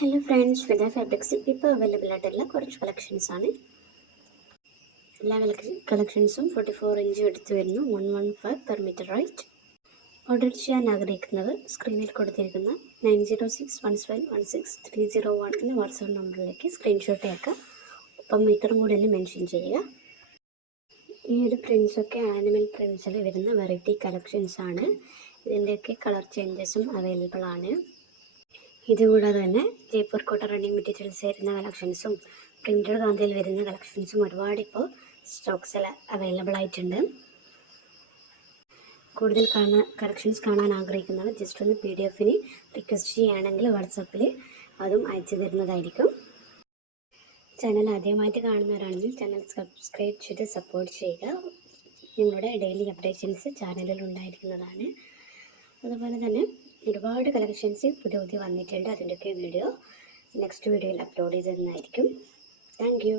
Hello friends, വിത ഫാബ്രിക്സിൽ ഇപ്പോൾ available ആയിട്ടുള്ള കുറച്ച് കളക്ഷൻസാണ്. എല്ലാ കളക്ഷൻസും 44 ഇഞ്ച് എടുത്ത് വരുന്നു. 115 പെർ മീറ്റർ റൈറ്റ്. ഓർഡർ ചെയ്യാൻ ആഗ്രഹിക്കുന്നവർ സ്ക്രീനിൽ കൊടുത്തിരിക്കുന്ന 9061516301 എന്ന വാട്സാപ്പ് നമ്പറിലേക്ക് സ്ക്രീൻഷോട്ട് അയക്കുക. ഒപ്പം മീറ്ററും കൂടി ഒന്ന് മെൻഷൻ ചെയ്യുക. ഈ ഒരു പ്രിൻസൊക്കെ ആനിമൽ പ്രിൻസിൽ വരുന്ന വെറൈറ്റി കളക്ഷൻസാണ്. ഇതിൻ്റെയൊക്കെ കളർ ചേഞ്ചസും അവൈലബിൾ ആണ്. ഇതുകൂടാതെ തന്നെ ജയ്പൂർ കോട്ടൺ റണ്ണിങ് മെറ്റീരിയൽസ് വരുന്ന കളക്ഷൻസും പ്രിൻറ്റഡ് ഗാന്ധിയിൽ വരുന്ന കളക്ഷൻസും ഒരുപാട് ഇപ്പോൾ സ്റ്റോക്സിൽ അവൈലബിൾ ആയിട്ടുണ്ട്. കൂടുതൽ കളക്ഷൻസ് കാണാൻ ആഗ്രഹിക്കുന്നവർ ജസ്റ്റ് ഒന്ന് PDF റിക്വസ്റ്റ് ചെയ്യുകയാണെങ്കിൽ വാട്സാപ്പിൽ അതും അയച്ചു തരുന്നതായിരിക്കും. ചാനൽ ആദ്യമായിട്ട് കാണുന്നവരാണെങ്കിൽ ചാനൽ സബ്സ്ക്രൈബ് ചെയ്ത് സപ്പോർട്ട് ചെയ്യുക. നിങ്ങളുടെ ഡെയിലി അപ്ഡേഷൻസ് ചാനലിൽ ഉണ്ടായിരിക്കുന്നതാണ്. അതുപോലെ തന്നെ ഒരുപാട് കളക്ഷൻസ് പുതിയ വന്നിട്ടുണ്ട്. അതിൻ്റെയൊക്കെ വീഡിയോ നെക്സ്റ്റ് വീഡിയോയിൽ അപ്ലോഡ് ചെയ്ത് തരുന്നതായിരിക്കും. Thank you.